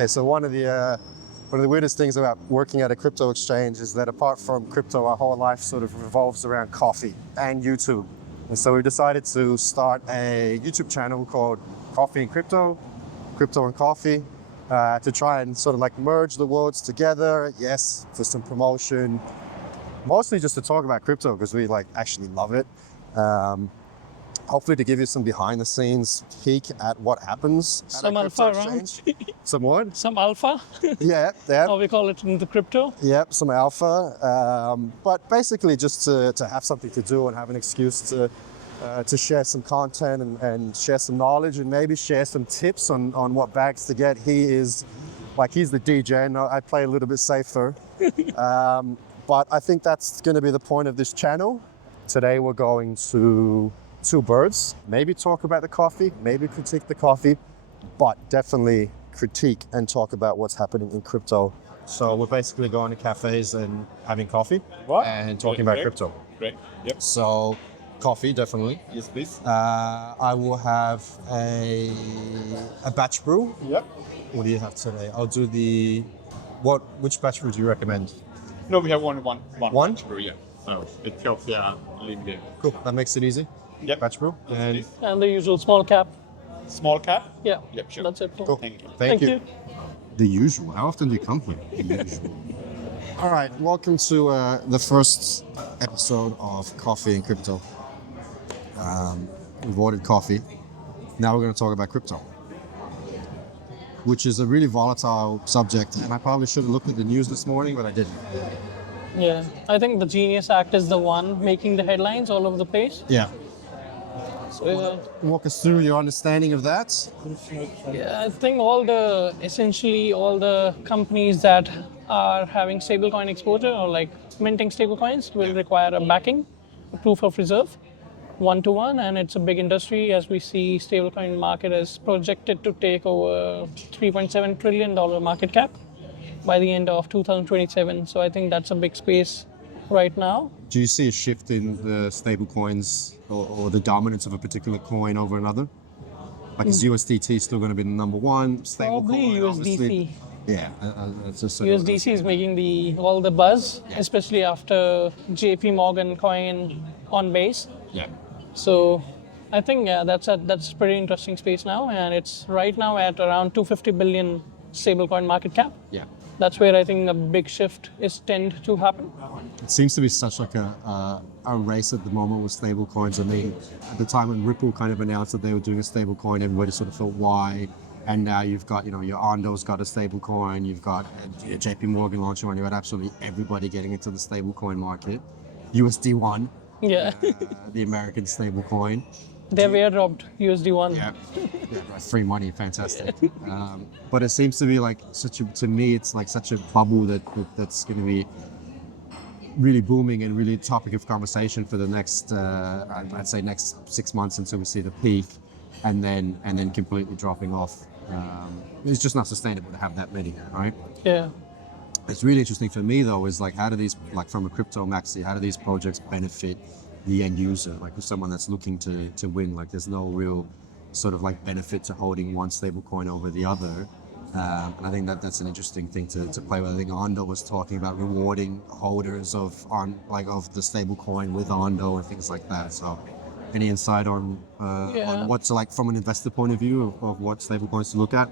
Okay, so one of the weirdest things about working at a crypto exchange is that apart from crypto, our whole life sort of revolves around coffee and YouTube. And so we decided to start a YouTube channel called Coffee and Crypto, Crypto and Coffee, to try and sort of like merge the worlds together. Yes, for some promotion, mostly just to talk about crypto because we like actually love it. Hopefully to give you some behind the scenes peek at what happens at Some a crypto alpha around. exchange. Some what? Some alpha, Yeah. how we call it in the crypto. Yep, some alpha. But basically just to have something to do and have an excuse to share some content and share some knowledge and maybe share some tips on what bags to get. He's the DJ and I play a little bit safer. But I think that's going to be the point of this channel. Today we're going to Two Birds, maybe talk about the coffee, maybe critique the coffee, but definitely critique and talk about what's happening in crypto. So we're basically going to cafes and having coffee and talking about crypto. Great. Yep. So coffee, definitely. Yes, please. I will have a batch brew. Yep. What do you have today? I'll do which batch brew do you recommend? No, we have one. One? Brew, yeah. So it's South Yarra limited. Cool, that makes it easy. Yep. Batch brew. And And the usual small cap. Small cap? Yeah, Yep, sure. that's it. cool. Thank you. Thank you. The usual. How often do you come here? The usual. All right, welcome to the first episode of Coffee and Crypto. We've ordered coffee. Now we're going to talk about crypto, which is a really volatile subject. And I probably should have looked at the news this morning, but I didn't. Yeah, I think the Genius Act is the one making the headlines all over the place. Yeah. So, Walk us through your understanding of that. yeah, I think essentially all the companies that are having stablecoin exposure or like minting stablecoins will require a backing, a proof of reserve, 1-to-1, and it's a big industry. As we see, stablecoin market is projected to take over $3.7 trillion market cap by the end of 2027. So I think that's a big space right now. Do you see a shift in the stable coins or the dominance of a particular coin over another? Like is USDT still going to be the number one stable Probably coin? USDC. Obviously? Yeah, that's just USDC is making all the buzz, especially after JP Morgan coin on base. Yeah. So I think that's a pretty interesting space now, and it's right now at around 250 billion stablecoin market cap. Yeah. That's where I think a big shift is tend to happen. It seems to be such like a race at the moment with stable coins. I mean, at the time when Ripple kind of announced that they were doing a stable coin, everybody sort of thought, why? And now you've got, your Ondo's got a stable coin, you've got JP Morgan launching one, you've got absolutely everybody getting into the stable coin market. USD1, Yeah, the American stable coin. they were robbed USD1. Yeah, right, free money, fantastic. But it seems to be like to me, it's like such a bubble that's going to be really booming and really topic of conversation for the next, I'd say next 6 months until we see the peak, and then completely dropping off. It's just not sustainable to have that many, right? Yeah. It's really interesting for me though, is like how do these, like from a crypto maxi, how do these projects benefit the end user, like with someone that's looking to win? Like there's no real sort of like benefit to holding one stable coin over the other. And I think that's an interesting thing to play with. I think Ondo was talking about rewarding holders of the stable coin with Ondo and things like that. So any insight on what's like from an investor point of view of what stable coins to look at?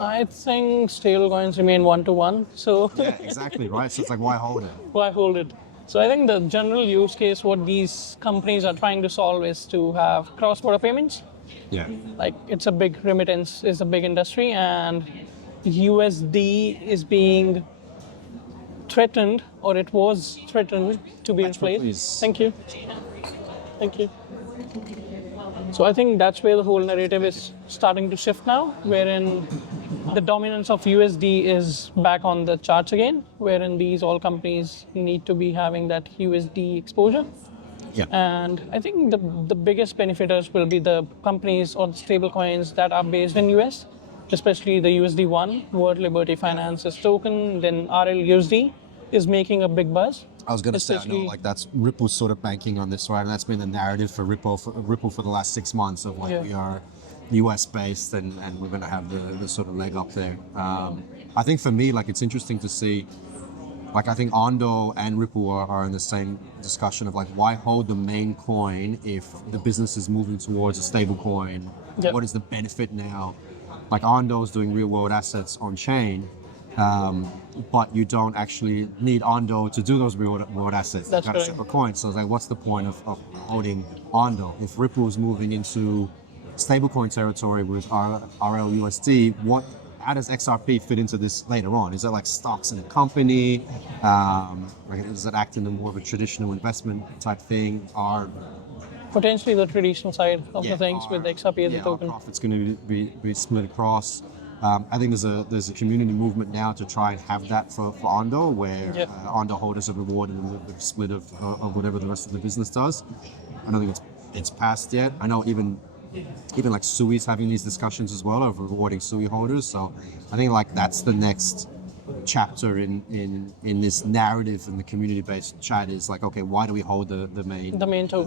I think stablecoins remain 1-to-1. So Yeah, exactly, right? So it's like, why hold it? why hold it? So I think the general use case, what these companies are trying to solve is to have cross-border payments. Yeah. Like it's a big remittance, is a big industry, and USD is being threatened, or it was threatened to be replaced. please. Thank you. Thank you. So I think that's where the whole narrative is starting to shift now, wherein the dominance of USD is back on the charts again, wherein these all companies need to be having that USD exposure. Yeah. And I think the biggest benefiters will be the companies or the stable coins that are based in US, especially the USD1, World Liberty Finance's token, then RLUSD is making a big buzz. I was going to say, I know, like that's Ripple's sort of banking on this, right? And that's been the narrative for Ripple for the last 6 months of like we are US based, and we're going to have the sort of leg up there. I think for me, like, it's interesting to see, like, I think Ondo and Ripple are in the same discussion of like, why hold the main coin if the business is moving towards a stable coin? Yep. What is the benefit now? Like, Ondo is doing real world assets on chain, but you don't actually need Ondo to do those real world assets. That's You've got a right. separate coin. So it's like, what's the point of holding Ondo? If Ripple is moving into stablecoin territory with RLUSD, how does XRP fit into this later on? Is it like stocks in a company? Like, does it act in a more of a traditional investment type thing? Potentially the traditional side of the things with XRP as a Our token. profit's going to be split across. I think there's a community movement now to try and have that for Ondo, where Yep. Ondo holders are rewarded a little bit of split of whatever the rest of the business does. I don't think it's passed yet. I know even like Sui's having these discussions as well of rewarding Sui holders. So I think like that's the next chapter in this narrative in the community-based chat is like, okay, why do we hold the main token.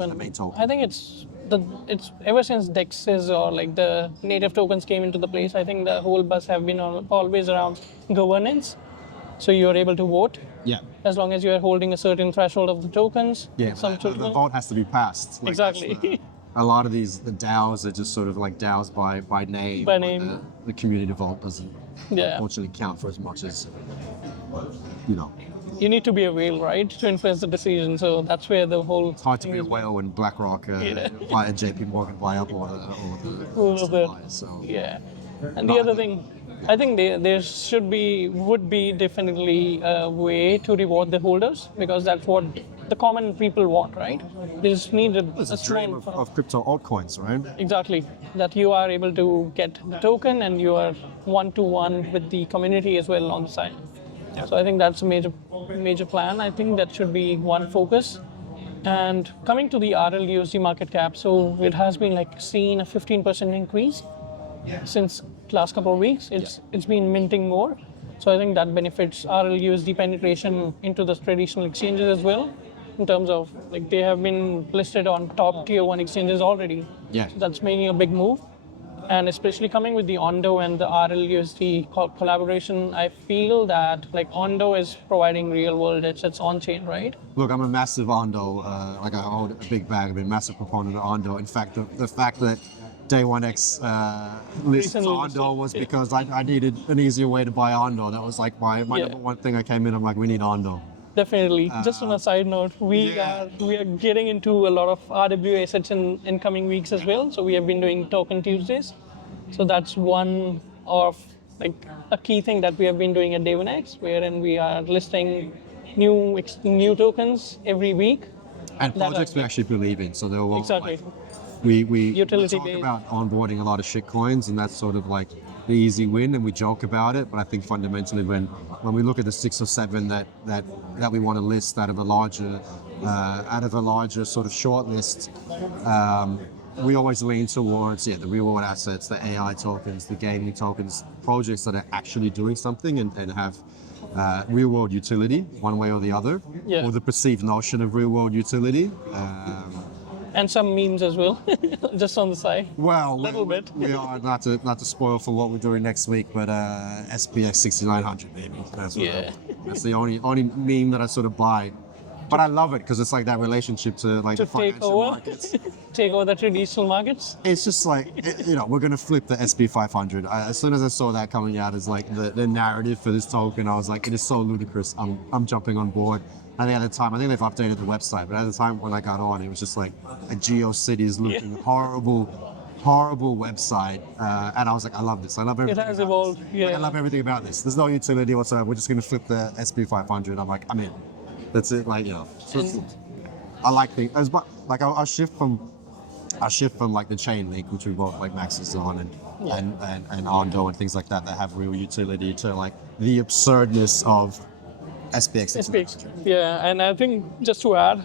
The main token. I think it's ever since DEXs or like the native tokens came into the place. I think the whole buzz have been always around governance. So you are able to vote Yeah. as long as you are holding a certain threshold of the tokens. Yeah, Some the token. vote has to be passed. Like, Exactly. that's a lot of the DAOs are just sort of like DAOs by name. By but name. The community vote doesn't Yeah. unfortunately count for as much as, you know. You need to be a whale, right, to influence the decision. So that's where the whole. It's hard to be a whale when BlackRock buy a JP Morgan buy up all the supplies. So Yeah. And the other thing, I think there would be definitely a way to reward the holders, because that's what the common people want, right? They just need it's a dream of crypto altcoins, right? Exactly. That you are able to get the token and you are one-to-one with the community as well on the side. So I think that's a major plan. I think that should be one focus. And coming to the RLUSD market cap, so it has been like seen a 15% increase since last couple of weeks. It's been minting more. So I think that benefits RLUSD penetration into the traditional exchanges as well, in terms of like they have been listed on top tier 1 exchanges already. Yeah. So that's making a big move. And especially coming with the Ondo and the RLUSD collaboration, I feel that like Ondo is providing real world assets on chain, right? Look, I'm a massive Ondo, like I hold a big bag. I've been a massive proponent of Ondo. In fact, the fact that Day 1X lists Recently Ondo was because I needed an easier way to buy Ondo. That was like my number one thing. I came in, I'm like, we need Ondo. Definitely. Just on a side note, we are getting into a lot of RWA assets in coming weeks as well. So we have been doing Token Tuesdays. So that's one of like a key thing that we have been doing at Day 1X, wherein we are listing new tokens every week. And projects we actually believe in. So they're all Exactly. like, we Utility talk based. about onboarding a lot of shit coins, and that's sort of like the easy win, and we joke about it. But I think fundamentally, when we look at the 6 or 7 that we want to list out of a larger sort of short list, we always lean towards the real world assets, the AI tokens, the gaming tokens, projects that are actually doing something and have real world utility one way or the other, or the perceived notion of real world utility. And some memes as well, just on the side. Well, Little bit. we are not to spoil for what we're doing next week, but SPX 6900 maybe. That's the only meme that I sort of buy. But I love it because it's like that relationship to like the To take financial over, markets. take over the traditional markets. It's just like, we're going to flip the SP 500. As soon as I saw that coming out as like the narrative for this token, I was like, it is so ludicrous. I'm jumping on board. I think at the time, I think they've updated the website, but at the time when I got on, it was just like a GeoCities looking horrible website. And I was like, I love this. I love everything. It has about evolved, this. yeah. Like, I love everything about this. There's no utility whatsoever. We're just going to flip the SP 500. I'm like, I'm in. That's it. Like, So I like things. Like I'll shift from like the chain link, which we both like Max is on, and Ondo and things like that have real utility, to like the absurdness of SPX. SPX. Yeah, and I think just to add,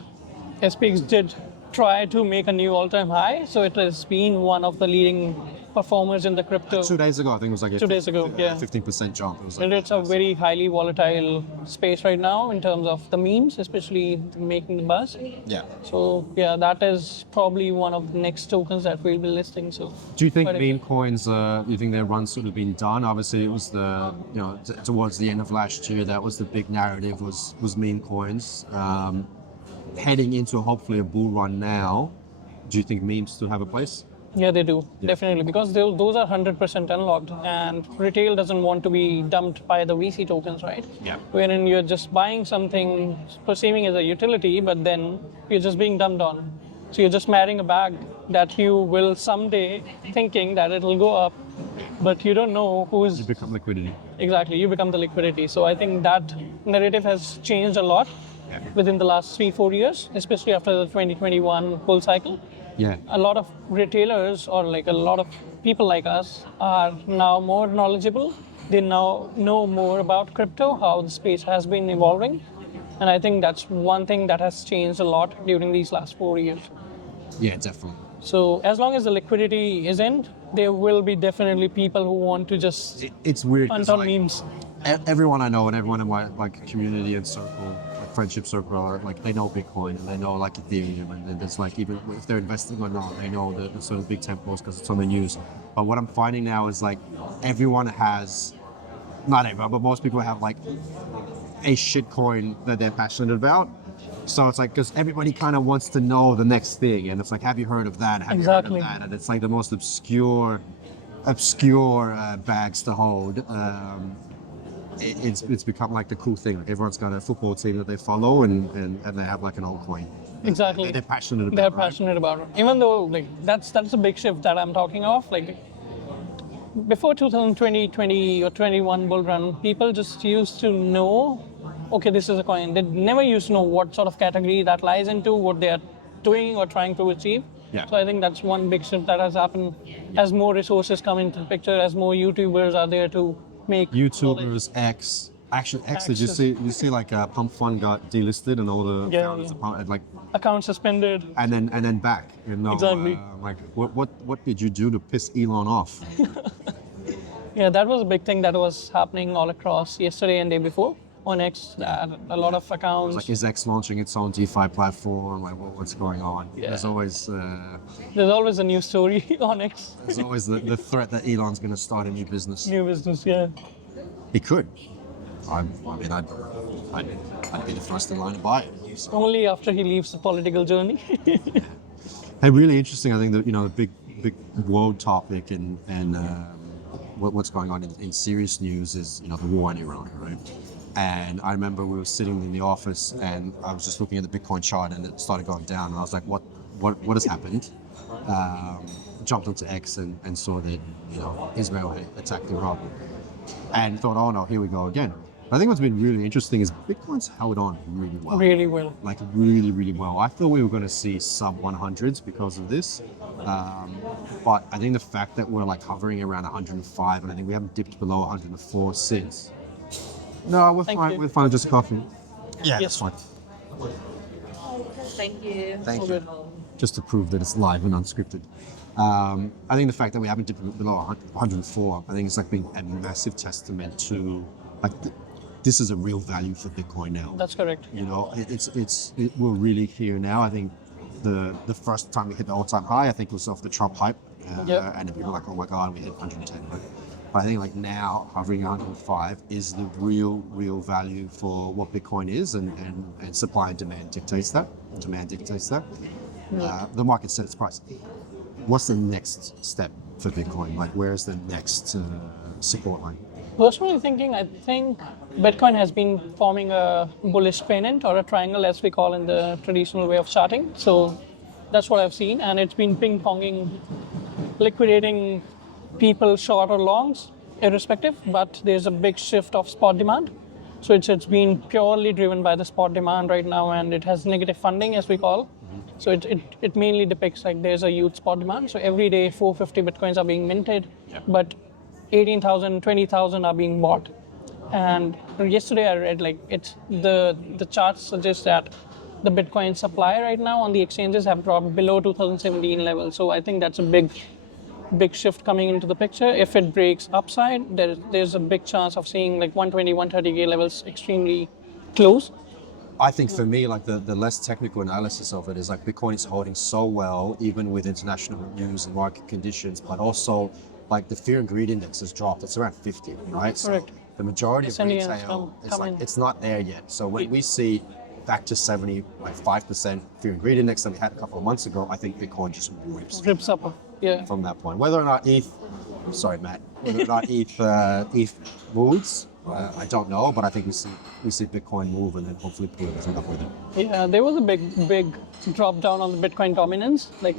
SPX did try to make a new all-time high, so it has been one of the leading performers in the crypto. 2 days ago, I think it was like a 2 days ago, yeah. 15% jump. It was like, And it's a very highly volatile space right now in terms of the memes, especially making the buzz. yeah. So yeah, that is probably one of the next tokens that we'll be listing. So Do you think But meme coins? You think their run sort of been done? Obviously, it was towards the end of last year that was the big narrative was meme coins. Heading into hopefully a bull run now, do you think memes still have a place? yeah, they do definitely because those are 100% unlocked, and retail doesn't want to be dumped by the VC tokens, right? Yeah. Wherein you're just buying something, perceiving as a utility, but then you're just being dumped on. So you're just marrying a bag that you will someday thinking that it'll go up, but you don't know who's You become liquidity. exactly. You become the liquidity. So I think that narrative has changed a lot within the last 3-4 years, especially after the 2021 bull cycle. Yeah. A lot of retailers or like a lot of people like us are now more knowledgeable. They now know more about crypto, how the space has been evolving. And I think that's one thing that has changed a lot during these last 4 years. Yeah, definitely. So as long as the liquidity is in, there will be definitely people who want to just It's weird. 'cause, punt on like, memes. everyone I know and everyone in my like community and circle, like friendship circle, are like they know Bitcoin and they know like Ethereum, and then it's like even if they're investing or not, they know the sort of big temples because it's on the news. But what I'm finding now is like everyone has, not everyone, but most people have like a shitcoin that they're passionate about. So it's like because everybody kind of wants to know the next thing, and it's like, have you heard of that? Have Exactly. you heard of that? And it's like the most obscure bags to hold. It's become like the cool thing. Like everyone's got a football team that they follow, and they have like an old coin. Exactly. They're passionate about. They're right? passionate about it. Even though like that's a big shift that I'm talking of. Like before 2020 or 21 bull run, people just used to know, okay, this is a coin. They never used to know what sort of category that lies into, what they are doing or trying to achieve. Yeah. So I think that's one big shift that has happened as more resources come into the picture, as more YouTubers are there to make YouTubers, X. Actually, X. Did you see like Pump Fund got delisted and all the Yeah, founders yeah. of Pump, like, account suspended. and then back. You know, Exactly. like what did you do to piss Elon off? Yeah, that was a big thing that was happening all across yesterday and day before on X. A lot of accounts. Like, is X launching its own DeFi platform? Like, what's going on? Yeah. There's always a new story on X. there's always the threat that Elon's going to start a new business. New business, yeah. He could. I mean, I'd be the first in line to buy it. So. Only after he leaves the political journey. Hey, really interesting. I think that the big world topic and what's going on in serious news is the war in Iran, right? And I remember we were sitting in the office and I was just looking at the Bitcoin chart and it started going down and I was like, what has happened? Jumped onto X and saw that Israel had attacked Iran and thought, oh no, here we go again. I think what's been really interesting is Bitcoin's held on really well. Really well. Like really, really well. I thought we were going to see sub 100s because of this. But I think the fact that we're like hovering around 105, and I think we haven't dipped below 104 since. No, we're Thank fine. you. We're fine. Just coffee. Yeah, Yes. that's fine. Thank you. Thank you. Just to prove that it's live and unscripted. I think the fact that we haven't dipped below 104, I think it's like been a massive testament to like this is a real value for Bitcoin now. That's correct. We're really here now. I think the first time we hit the all-time high, I think was off the Trump hype, Yep. and the people were like, oh my god, we hit 110. Right? But I think like now hovering 105 is the real value for what Bitcoin is, and supply and demand dictates that. The market set its price. What's the next step for Bitcoin? Like, where's the next support line? Personally thinking, I think Bitcoin has been forming a bullish pennant or a triangle, as we call in the traditional way of charting. So that's what I've seen, and it's been ping-ponging, liquidating people short or longs, irrespective. But there's a big shift of spot demand. So it's been purely driven by the spot demand right now, and it has negative funding, as we call. So it mainly depicts like there's a huge spot demand. So every day 450 Bitcoins are being minted, but 18,000, 20,000 are being bought. And yesterday I read like it's the charts suggest that the Bitcoin supply right now on the exchanges have dropped below 2017 levels. So I think that's a big big shift coming into the picture. If it breaks upside, there's a big chance of seeing like 120, 130K levels extremely close. I think for me, like the less technical analysis of it is like Bitcoin is holding so well, even with international news and market conditions, but also like the fear and greed index has dropped. It's around 50, right? Correct. So the majority of Sentiment has retail is come like, in. it's not there yet. So when we see back to 75% fear and greed index that we had a couple of months ago, I think Bitcoin just Rips up. Yeah. from that point. Whether or not whether or not ETH moves, I don't know, but I think we see Bitcoin move and then hopefully pull it up with it. Yeah, there was a big drop down on the Bitcoin dominance, like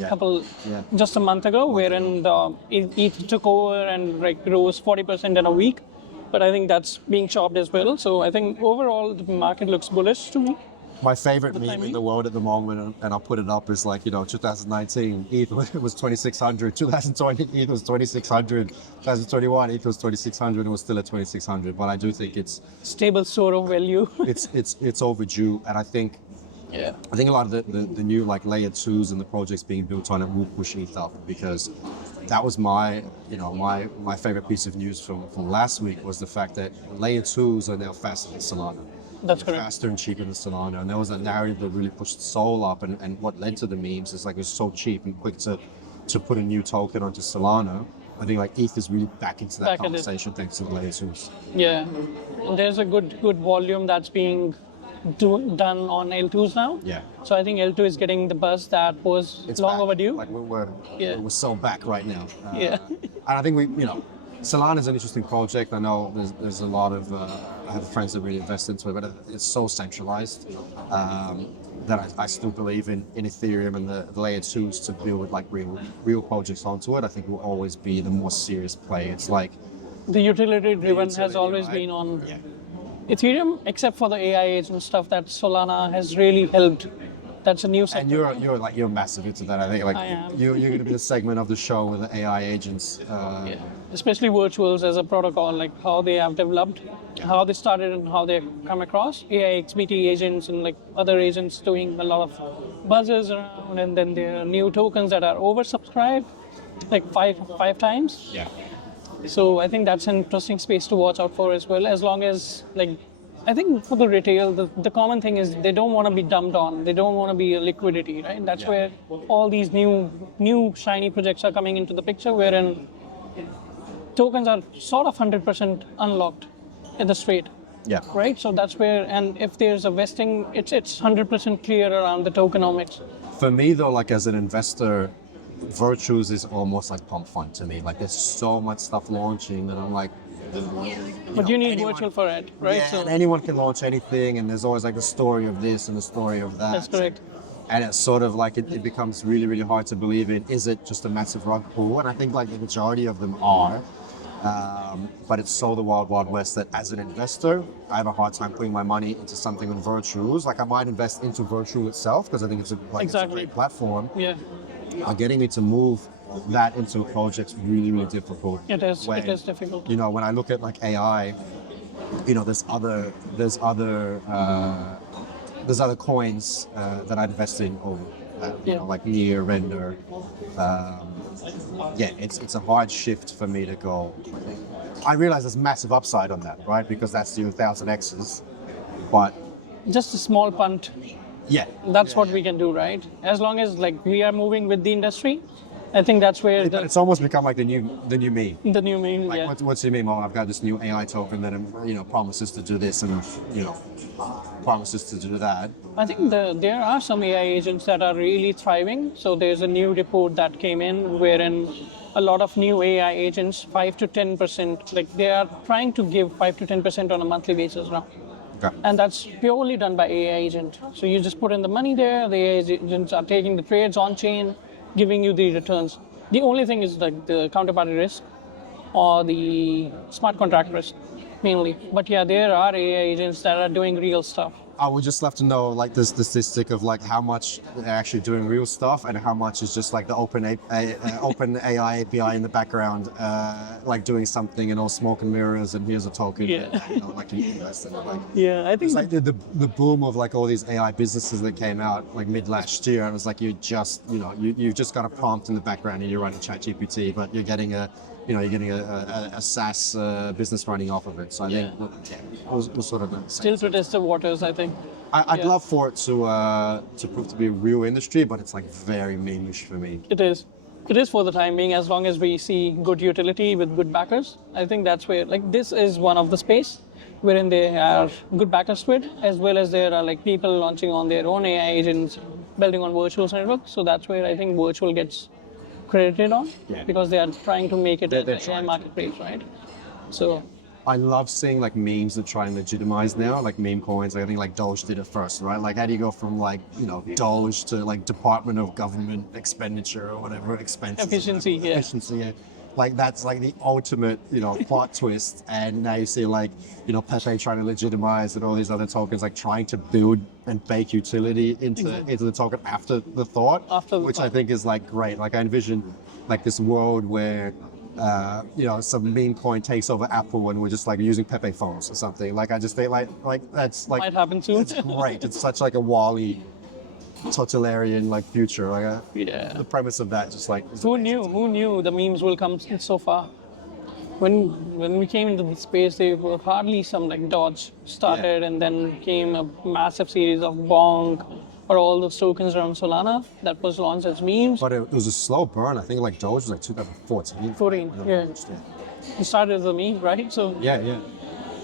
just a month ago, wherein the ETH took over and like rose 40% in a week. But I think that's being chopped as well. So I think overall the market looks bullish to me. My favorite meme in the world at the moment, and I'll put it up, is like, 2019, ETH was 2,600, 2020, ETH was 2,600, 2021, ETH was 2,600, it was still at 2,600. But I do think it's Stable store of value. it's overdue, and I think a lot of the new like layer 2s and the projects being built on it will push ETH up, because that was my favorite piece of news from last week was the fact that layer 2s are now faster than Solana. That's correct. Faster and cheaper than Solana, and there was a narrative that really pushed Sol up, and what led to the memes is like it was so cheap and quick to put a new token onto Solana. I think like ETH is really back into that conversation thanks to the layer 2s. Yeah, there's a good volume that's being done on L2s now. Yeah. So I think L2 is getting the buzz that was long back. overdue. Like we're so back right now. And I think Solana is an interesting project. I know there's a lot of I have friends that really invest into it, but it's so centralized that I still believe in Ethereum and the layer 2s to build like real projects onto it. I think will always be the more serious play. It's like the utility driven has utility, always right? been on Yeah. Ethereum, except for the AI agent stuff that Solana has really helped. That's a new sector. And you're massive into that. I think like I am. you're going to be the segment of the show with the AI agents. Especially virtuals as a protocol, like how they have developed, how they started and how they come across. AI XBT agents and like other agents doing a lot of buzzes around, and then there are new tokens that are oversubscribed, like five times. Yeah. So I think that's an interesting space to watch out for as well. As long as I think for the retail, the common thing is they don't want to be dumped on. They don't want to be a liquidity, right? That's where all these new shiny projects are coming into the picture, wherein tokens are sort of 100% unlocked in the straight. Yeah. Right? So that's where, and if there's a vesting, it's 100% clear around the tokenomics. For me though, like as an investor, Virtues is almost like pump fund to me. Like there's so much stuff launching that I'm like, But you need virtual for it, right? yeah, and anyone can launch anything, and there's always like the story of this and the story of that. That's correct. And it's sort of like it becomes really, really hard to believe in. Is it just a massive rug pull? And I think like the majority of them are. But it's so the wild, wild west that as an investor, I have a hard time putting my money into something on Virtuals. Like I might invest into Virtual itself because I think it's a great platform. Yeah. Getting it to move that into a project's really, really difficult. It is. It is difficult. When I look at like AI, there's other coins that I invest in over like Near, Render. It's a hard shift for me to go. I realize there's massive upside on that, right? Because that's the 1000Xs, but just a small punt. Yeah. That's what we can do, right? As long as like we are moving with the industry, I think that's where it's almost become like the new me. The new meme. Like what's your meme? Oh, I've got this new AI token that promises to do this and promises to do that. I think there are some AI agents that are really thriving. So there's a new report that came in wherein a lot of new AI agents, 5 to 10%, like they are trying to give 5 to 10% on a monthly basis now. Okay. And that's purely done by AI agent. So you just put in the money there, the AI agents are taking the trades on chain, giving you the returns. The only thing is like the counterparty risk or the smart contract risk mainly. But yeah, there are AI agents that are doing real stuff. I would just love to know like the statistic of like how much they're actually doing real stuff and how much is just like the open AI API in the background, like doing something and all smoke and mirrors and here's a token. Yeah. You know, like you invest in it. Like, Yeah, I think it's like the boom of like all these AI businesses that came out like mid last year. It was like you've just got a prompt in the background and you're running ChatGPT, but you're getting a SaaS business running off of it. So I think it was sort of still to test the waters, I think. I'd love for it to prove to be a real industry, but it's like very meme-ish for me. It is. It is for the time being, as long as we see good utility with good backers. I think that's where, like, this is one of the space wherein they have good backers to it, as well as there are like people launching on their own AI agents, building on virtual networks. So that's where I think virtual gets credited on, because they are trying to make it an AI marketplace, right? So I love seeing like memes that try and legitimize now, like meme coins. I think like Doge did it first, right? Like how do you go from like, Doge to like Department of Government Expenditure or whatever, expenses. Efficiency, yeah. Efficiency, yeah. Like that's like the ultimate, plot twist. And now you see like, Pepe trying to legitimize and all these other tokens like trying to build and bake utility into the token after the thought, which I think is like great. Like I envision like this world where some meme coin takes over Apple and we're just like using Pepe phones or something. Like I just think like that's like might happen soon. It's great. It's such like a Wall-E totalitarian like future. Like the premise of that just like Who knew the memes will come so far? When we came into the space, there were hardly some like Dodge started, and then came a massive series of Bonk or all those tokens around Solana that was launched as memes. But it was a slow burn. I think like Doge was like 2014. 14, yeah. It started as a meme, right? So yeah. It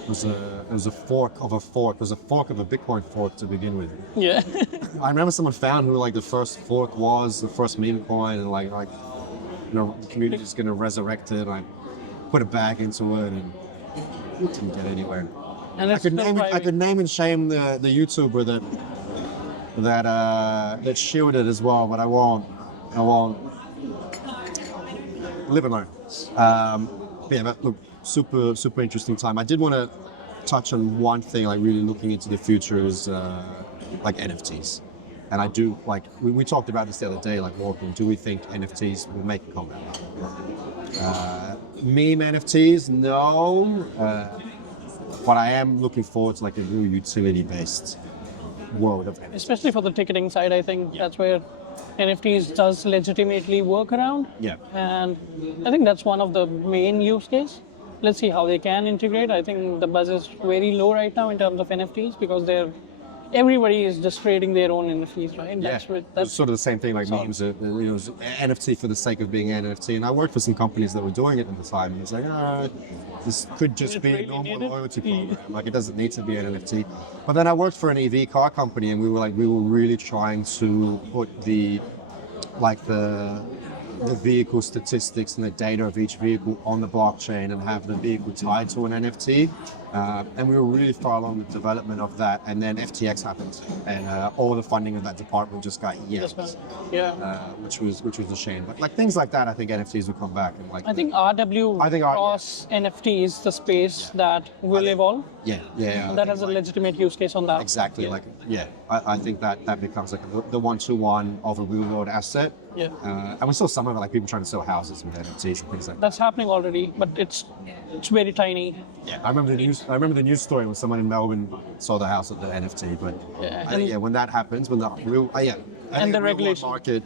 was a fork of a fork. It was a fork of a Bitcoin fork to begin with. yeah. I remember someone found who like the first fork was, the first meme coin, and like the community is gonna resurrect it. I put it back into it and it didn't get anywhere. And I could name and shame the YouTuber that shielded as well, but I won't live and learn. But look, super interesting time. I did want to touch on one thing, like really looking into the future is like NFTs. And I do like we talked about this the other day, like walking. Do we think NFTs will make a comeback? Meme NFTs, no. But I am looking forward to like a real utility-based world of NFTs. Especially for the ticketing side, I think that's where NFTs does legitimately work around. Yeah. And I think that's one of the main use case. Let's see how they can integrate. I think the buzz is very low right now in terms of NFTs because everybody is just creating their own NFTs, right? That's sort of the same thing like memes, NFT for the sake of being NFT. And I worked for some companies that were doing it at the time. And it's like, this could just be a normal loyalty program. Like it doesn't need to be an NFT. But then I worked for an EV car company and we were really trying to put the vehicle statistics and the data of each vehicle on the blockchain and have the vehicle tied to an NFT. And we were really far along the development of that. And then FTX happened, and all the funding of that department just got yanked. Which was a shame. But like things like that, I think NFTs will come back. And like I think cross NFT is the space that will evolve. That has a legitimate use case on that. Exactly. I think that becomes like the one-to-one of a real-world asset. And we saw some of it, like people trying to sell houses with NFTs and things like that. That's happening already, but it's very tiny. I remember the news story when someone in Melbourne sold a house at the NFT. But when that happens, when the real and the regulation market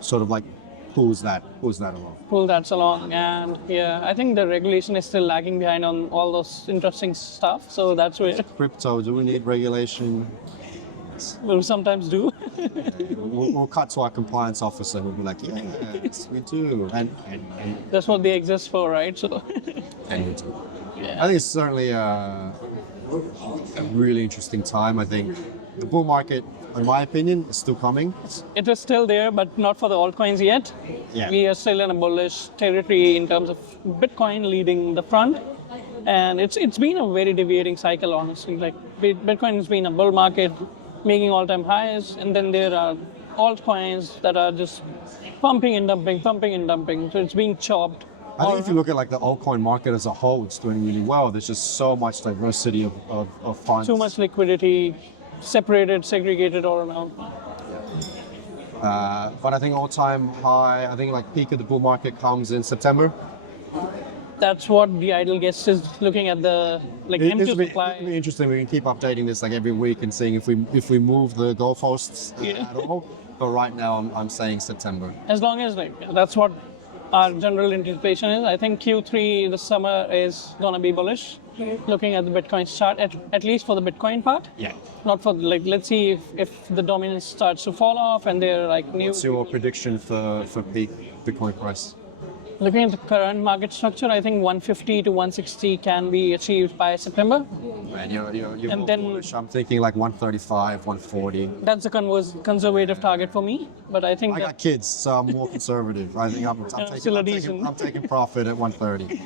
sort of like pulls that along. Pull that along, and I think the regulation is still lagging behind on all those interesting stuff. So that's where crypto. Do we need regulation? We'll sometimes do. We'll cut to our compliance officer who'll be like, yes, we do. And that's what they exist for, right? So. And we do. I think it's certainly a really interesting time. I think the bull market, in my opinion, is still coming. It is still there, but not for the altcoins yet. We are still in a bullish territory in terms of Bitcoin leading the front. And it's been a very deviating cycle, honestly. Like Bitcoin has been a bull market, making all-time highs, and then there are altcoins that are just pumping and dumping. So it's being chopped. I think if you look at like the altcoin market as a whole, it's doing really well. There's just so much diversity of funds. Too much liquidity. separated, segregated all around. But I think all-time high, I think like peak of the bull market comes in September. That's what the ideal guest is looking at, the like empty It'll supply. be interesting. We can keep updating this like every week and seeing if we move the goalposts at all. But right now, I'm saying September. As long as like that's what our general anticipation is. I think Q3 the summer is gonna be bullish. Looking at the Bitcoin chart, at least for the Bitcoin part. Yeah. Not for like, let's see if the dominance starts to fall off and they're like new. What's your prediction for peak Bitcoin price? Looking at the current market structure, I think 150 to 160 can be achieved by September. And you're And more then- bullish. I'm thinking like 135, 140. That's a conservative target for me, but I think I got kids, so I'm more conservative. I think still a decent. I'm taking profit at 130.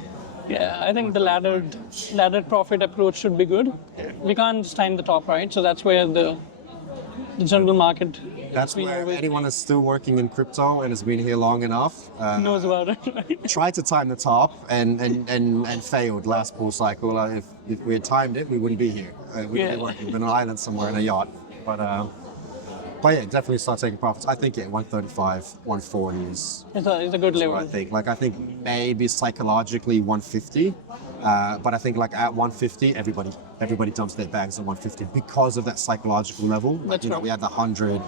yeah, I think the laddered profit approach should be good. We can't just time the top, right? So that's where the general market That's where anyone that's still working in crypto and has been here long enough knows about it, right? tried to time the top and failed last bull cycle. If we had timed it, we wouldn't be here. We'd Yeah. be working on an island somewhere in a yacht. But yeah, definitely start taking profits. I think 135, 140 is It's a good what level. I think. Like I think maybe psychologically 150, but I think like at 150, everybody dumps their bags at 150 because of that psychological level. Like, That's right. we had the 100.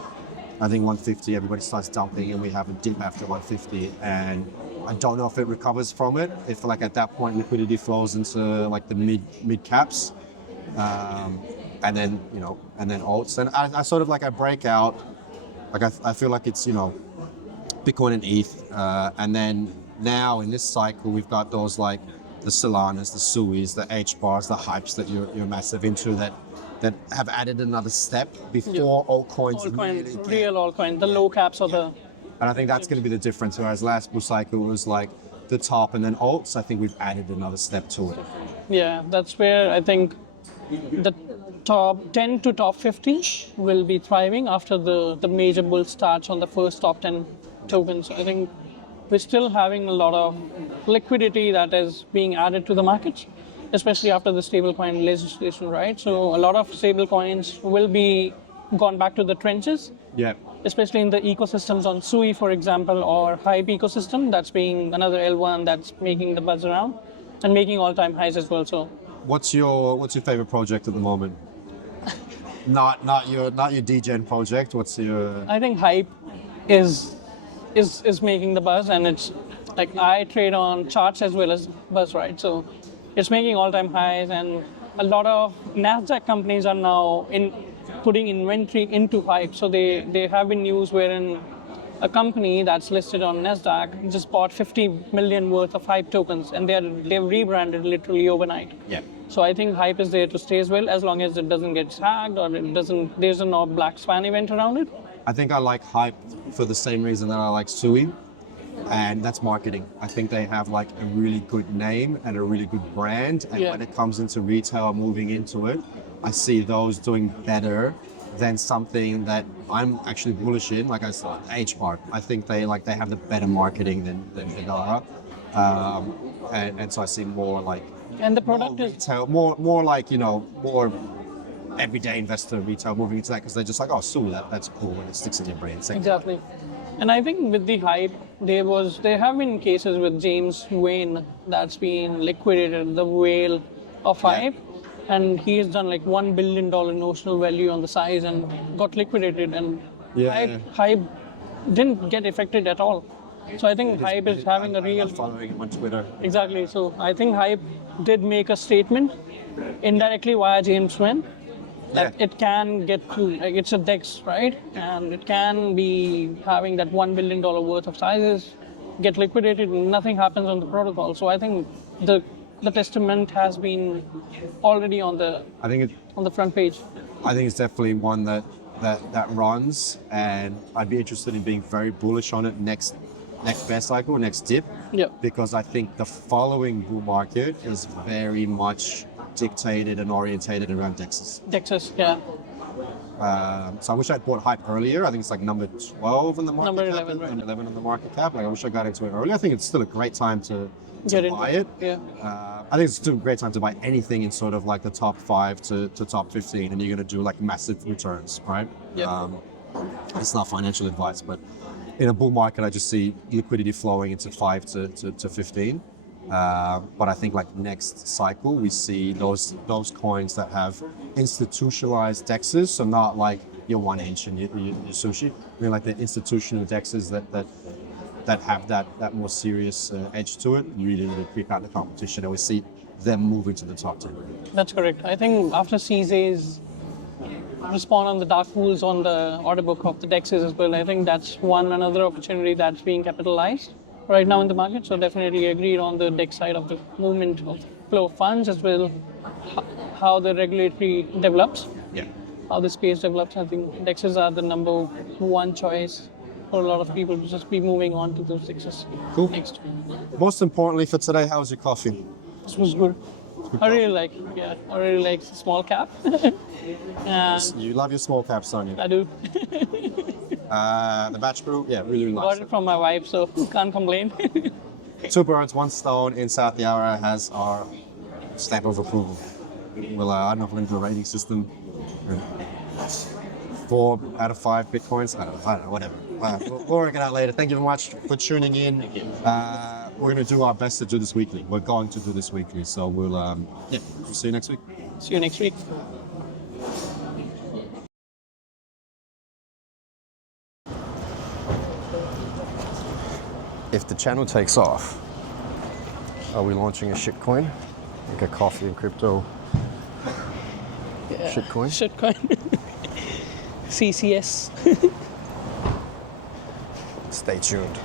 I think 150, everybody starts dumping, and we have a dip after 150, and I don't know if it recovers from it. If like at that point liquidity flows into like the mid caps, and then alts, and I sort of like I break out, like I feel like it's Bitcoin and ETH, and then now in this cycle we've got those like the Solanas, the Suis, the H bars, the hypes that you're massive into that have added another step before altcoins really Altcoin, get. real altcoin, the low caps or the And I think that's going to be the difference. Whereas last bull cycle was like the top and then alts, I think we've added another step to it. yeah, that's where I think the top 10 to top 50 will be thriving after the major bull starts on the first top 10 tokens. I think we're still having a lot of liquidity that is being added to the markets, especially after the stablecoin legislation, right? So a lot of stablecoins will be gone back to the trenches, Yeah. especially in the ecosystems on Sui, for example, or Hype ecosystem. That's being another L1 that's making the buzz around and making all-time highs as well. So What's your favorite project at the moment? not your degen project. What's your I think Hype is making the buzz, and it's like I trade on charts as well as buzz, right? So it's making all-time highs, and a lot of Nasdaq companies are now putting inventory into Hype. So they have been news wherein a company that's listed on Nasdaq just bought 50 million worth of Hype tokens, and they've rebranded literally overnight. Yeah. So I think Hype is there to stay as well, as long as it doesn't get hacked or there's no black swan event around it. I think I like Hype for the same reason that I like Sui, and that's marketing. I think they have like a really good name and a really good brand, and Yeah. when it comes into retail, moving into it, I see those doing better than something that I'm actually bullish in, like I said, H-Bar. I think they have the better marketing than Vigara, and so I see more like And the more product is retail, more like more everyday investor retail moving into that because they're just like, oh, Sui, that's cool, and it sticks in your brain. Same. exactly. And I think with the Hype, there have been cases with James Wayne that's been liquidated, the whale of Hype, and he has done like $1 billion notional value on the size and got liquidated, and Hype didn't get affected at all. So I think Hype is having a real I'm following him on Twitter. exactly. So I think Hype did make a statement indirectly via James Wayne that Yeah. it can get to, like, it's a DEX, right? And it can be having that $1 billion worth of sizes get liquidated and nothing happens on the protocol. So I think the testament has been already on the I think front page. it's definitely one that runs, and I'd be interested in being very bullish on it next bear cycle, next dip. Yeah. Because I think the following bull market is very much dictated and orientated around DEXs. Texas, yeah. So I wish I'd bought Hype earlier. I think it's like number 12 in the market Number cap. 11, right. Number 11 in the market cap. Like I wish I got into it earlier. I think it's still a great time to Get into buy it. Yeah. I think it's still a great time to buy anything in sort of like the top 5 to top 15, and you're going to do like massive returns, right? Yeah. It's not financial advice, but in a bull market, I just see liquidity flowing into 5 to 15. But I think like next cycle, we see those coins that have institutionalized dexes, so not like your 1 inch and your sushi. I mean, like the institutional dexes that have that more serious edge to it, really creep out the competition, and we see them moving to the top 10. That's correct. I think after CZ's respawn on the dark pools on the order book of the DEXs as well, I think that's another opportunity that's being capitalized right now in the market. So definitely agreed on the DEX side of the movement of flow of funds as well, how the regulatory develops, Yeah. how the space develops. I think DEXs are the number one choice for a lot of people to just be moving on to those DEXs. Cool. Next. Most importantly for today, how's your coffee? This was good. I really like small cap. You love your small caps, don't you? I do. The batch brew, yeah, really Got nice. it from my wife, so can't complain. 2 birds, 1 stone in South Yarra has our stamp of approval. Well, I don't know if we're going to do a rating system. 4 out of 5 Bitcoins. I don't know, whatever. We'll work it out later. Thank you very much for tuning in. We're going to do our best to do this weekly. We're going to do this weekly. So we'll see you next week. See you next week. If the channel takes off, are we launching a shitcoin? Like a coffee and crypto shitcoin? Shitcoin. CCS. Stay tuned.